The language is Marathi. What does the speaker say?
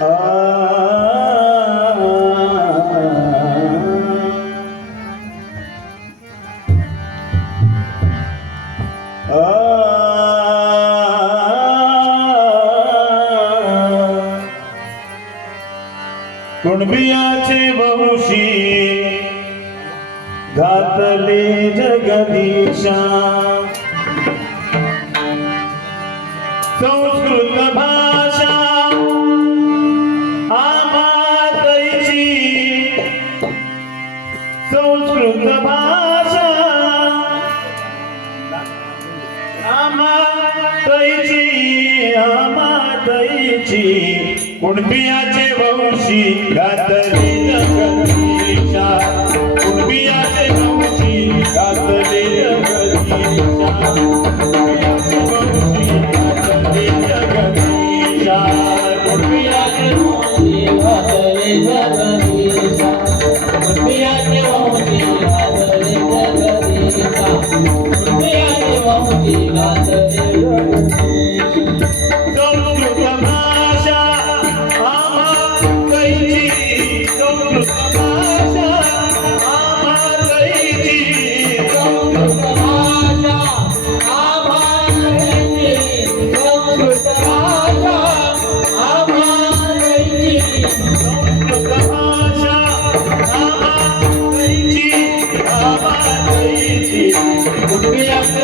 कुणबियाचे बहुशी घातले जगदीशा. संस्कृत भा मातईची कुणबियाचे वंशी घातली Yeah.